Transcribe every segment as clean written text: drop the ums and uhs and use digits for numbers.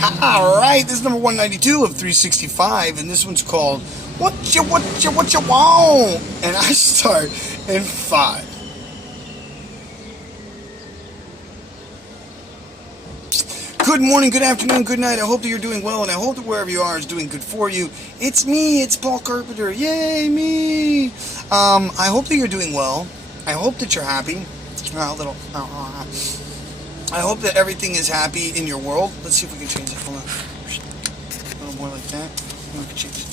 Alright, this is number 192 of 365, and this one's called What You Want? And I start in 5. Good morning, good afternoon, good night. I hope that you're doing well, and I hope that wherever you are is doing good for you. It's me, it's Paul Carpenter. Yay, me! I hope that you're doing well. I hope that you're happy. I hope that everything is happy in your world. Let's see if we can change it. Hold on. A little more like that. We can change it.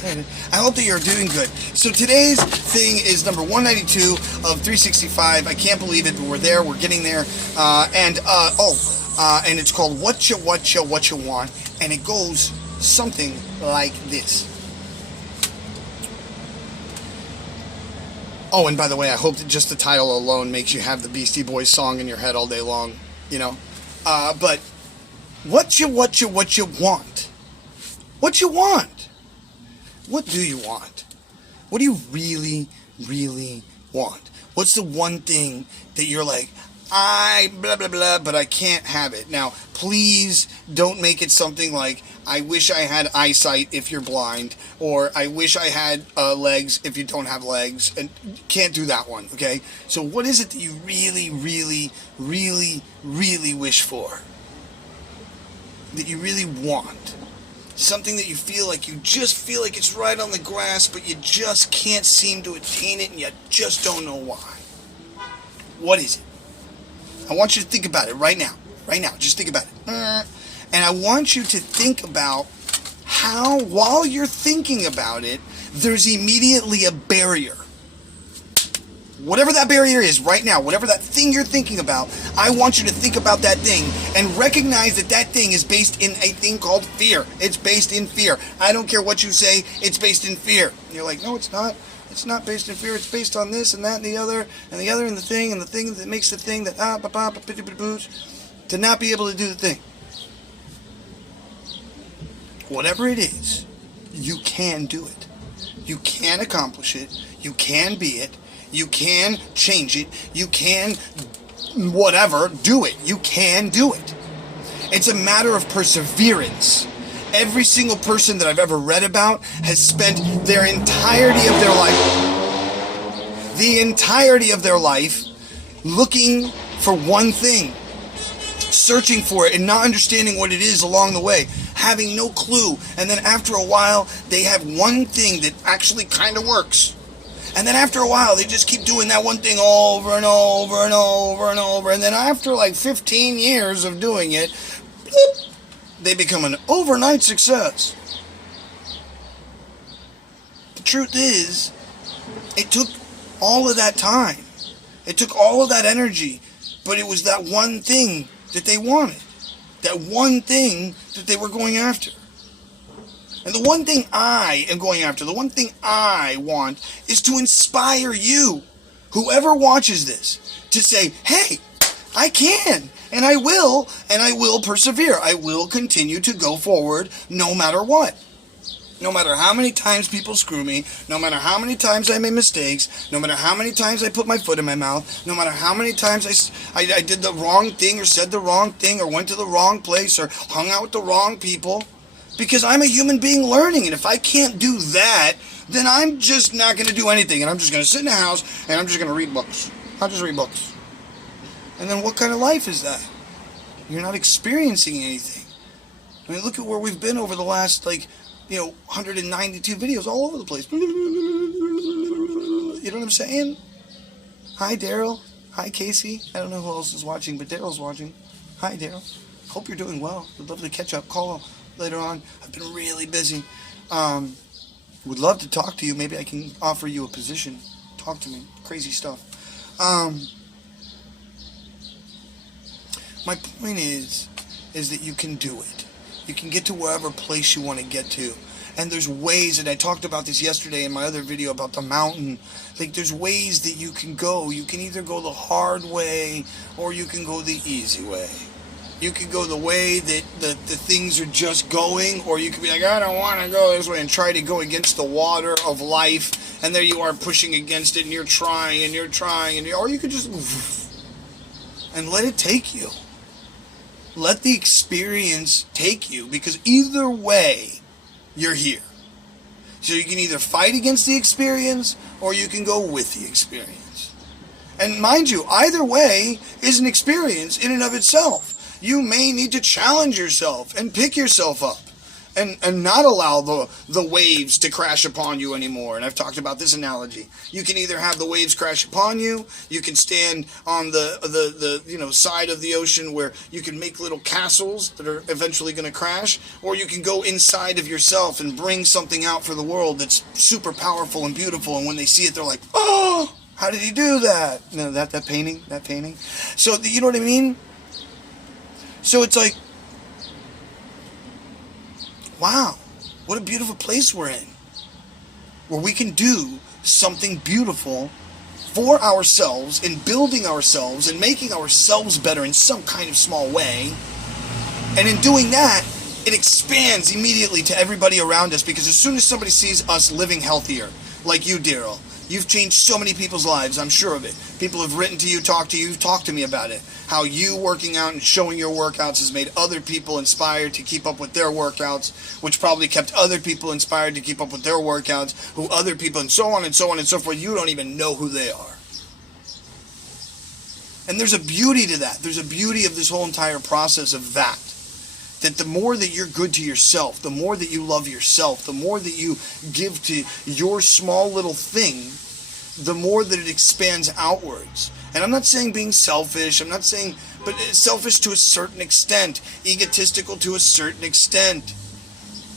Good. I hope that you're doing good. So today's thing is number 192 of 365. I can't believe it, but we're there. We're getting there. And it's called What You Want. And it goes something like this. Oh, and by the way, I hope that just the title alone makes you have the Beastie Boys song in your head all day long, you know. But what you want? What you want? What do you want? What do you really, really want? What's the one thing that you're like, blah, blah, blah, but I can't have it? Now, please don't make it something like, I wish I had eyesight if you're blind, or I wish I had legs if you don't have legs, and can't do that one, okay? So what is it that you really, really, really, really wish for? That you really want? Something that you just feel like it's right on the grasp, but you just can't seem to attain it, and you just don't know why. What is it? I want you to think about it right now. Right now. Just think about it. And I want you to think about how, while you're thinking about it, there's immediately a barrier. Whatever that barrier is right now, whatever that thing you're thinking about, I want you to think about that thing and recognize that that thing is based in a thing called fear. It's based in fear. I don't care what you say, it's based in fear. And you're like, no, it's not. It's not based in fear. It's based on this and that and the other and the other and the thing that makes the thing that to not be able to do the thing. Whatever it is, you can do it. You can accomplish it. You can be it. You can change it. You can whatever, do it. You can do it. It's a matter of perseverance. Every single person that I've ever read about has spent their entirety of their life looking for one thing, searching for it and not understanding what it is along the way, having no clue, and then after a while they have one thing that actually kind of works, and then after a while they just keep doing that one thing over and over and over and over, and then after like 15 years of doing it, bloop, they become an overnight success. The truth is, it took all of that time, it took all of that energy, but it was that one thing that they wanted, that one thing that they were going after. And the one thing I am going after, the one thing I want, is to inspire you, whoever watches this, to say, hey, I can, and I will persevere. I will continue to go forward no matter what. No matter how many times people screw me, no matter how many times I make mistakes, no matter how many times I put my foot in my mouth, no matter how many times I did the wrong thing or said the wrong thing or went to the wrong place or hung out with the wrong people, because I'm a human being learning, and if I can't do that, then I'm just not going to do anything, and I'm just going to sit in the house and I'm just going to read books. I'll just read books. And then what kind of life is that? You're not experiencing anything. I mean, look at where we've been over the last, 192 videos all over the place. You know what I'm saying? Hi, Daryl. Hi, Casey. I don't know who else is watching, but Daryl's watching. Hi, Daryl. Hope you're doing well. Would love to catch up. Call later on. I've been really busy. Would love to talk to you. Maybe I can offer you a position. Talk to me. Crazy stuff. My point is that you can do it. You can get to wherever place you want to get to. And there's ways, and I talked about this yesterday in my other video about the mountain. Like, there's ways that you can go. You can either go the hard way or you can go the easy way. You could go the way that the things are just going, or you could be like, I don't want to go this way, and try to go against the water of life, and there you are pushing against it, and you're trying, or you could just and let it take you. Let the experience take you, because either way, you're here. So you can either fight against the experience or you can go with the experience. And mind you, either way is an experience in and of itself. You may need to challenge yourself and pick yourself up and not allow the waves to crash upon you anymore. And I've talked about this analogy. You can either have the waves crash upon you, you can stand on the side of the ocean where you can make little castles that are eventually going to crash, or you can go inside of yourself and bring something out for the world that's super powerful and beautiful, and when they see it, they're like, oh, how did he do that? You know, that painting. So, you know what I mean? So it's like, wow, what a beautiful place we're in, where we can do something beautiful for ourselves, in building ourselves and making ourselves better in some kind of small way. And in doing that, it expands immediately to everybody around us, because as soon as somebody sees us living healthier, like you, Daryl, you've changed so many people's lives, I'm sure of it. People have written to you, talked to me about it. How you working out and showing your workouts has made other people inspired to keep up with their workouts, which probably kept other people inspired to keep up with their workouts, who other people, and so on and so on and so forth. You don't even know who they are. And there's a beauty to that. There's a beauty of this whole entire process of that. That the more that you're good to yourself, the more that you love yourself, the more that you give to your small little thing, the more that it expands outwards. And I'm not saying being selfish, I'm not saying, but selfish to a certain extent, egotistical to a certain extent.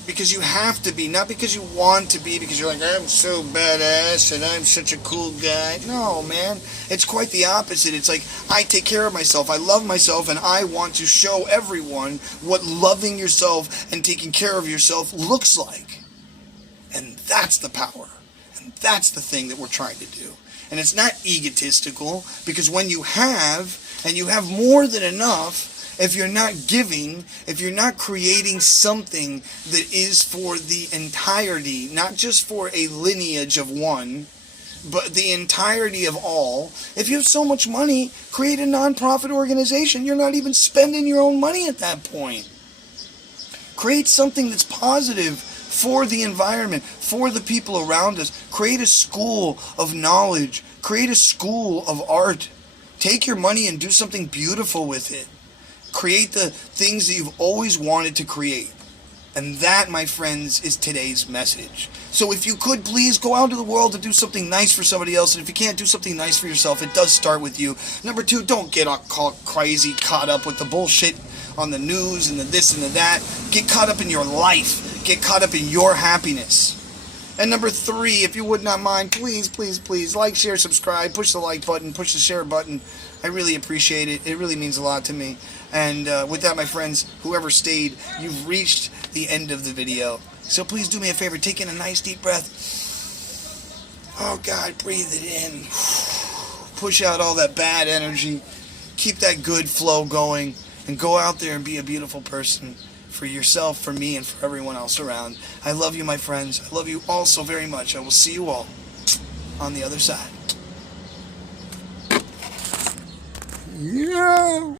Because you have to be, not because you want to be, because you're like, I'm so badass and I'm such a cool guy. No, man, it's quite the opposite. It's like, I take care of myself, I love myself, and I want to show everyone what loving yourself and taking care of yourself looks like. And that's the power. And that's the thing that we're trying to do. And it's not egotistical, because when you have, and you have more than enough, if you're not giving, if you're not creating something that is for the entirety, not just for a lineage of one, but the entirety of all, if you have so much money, create a non-profit organization. You're not even spending your own money at that point. Create something that's positive for the environment, for the people around us. Create a school of knowledge. Create a school of art. Take your money and do something beautiful with it. Create the things that you've always wanted to create. And that, my friends, is today's message. So if you could, please go out into the world and do something nice for somebody else. And if you can't do something nice for yourself, it does start with you. Number 2, don't get all crazy, caught up with the bullshit on the news and the this and the that. Get caught up in your life. Get caught up in your happiness. And number 3, if you would not mind, please, please, please, like, share, subscribe, push the like button, push the share button. I really appreciate it. It really means a lot to me. And with that, my friends, whoever stayed, you've reached the end of the video. So please do me a favor. Take in a nice deep breath. Oh, God, breathe it in. Push out all that bad energy. Keep that good flow going. And go out there and be a beautiful person for yourself, for me, and for everyone else around. I love you, my friends. I love you all so very much. I will see you all on the other side. Yeah.